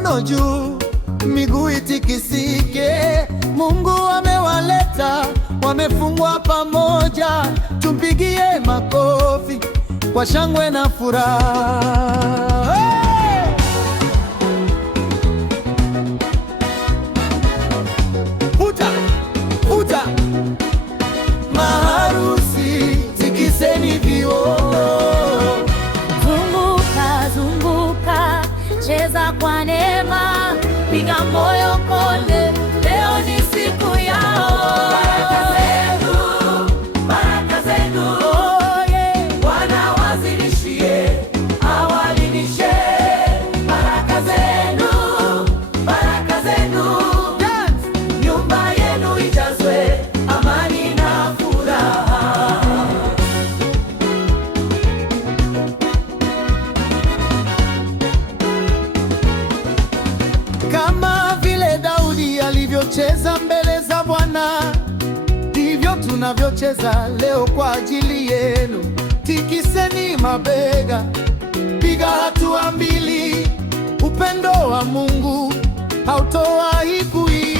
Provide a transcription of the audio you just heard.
mikono juu, miguu itikisike. Mungu amewaleta, wamefungwa pamoja, tumpigie makofi kwa shangwe na furaha. Puta, puta, maharusi, tikiseni viuno. Zunguka, zunguka, cheza kwa neema, piga moyo konde, leo ni siku yao. Baraka zenu, baraka zenu, oh yeah. Bwana wazidishie, awalinishe. Baraka zenu, baraka zenu, nyumba yenu ijazwe amani na furaha. Kama vile Daudi alivyocheza mbele za Bwana, ndivyo tunavyocheza leo kwa ajili yenu. Tikiseni mabega, piga hatua mbili. Upendo wa Mungu hautowahi kuisha.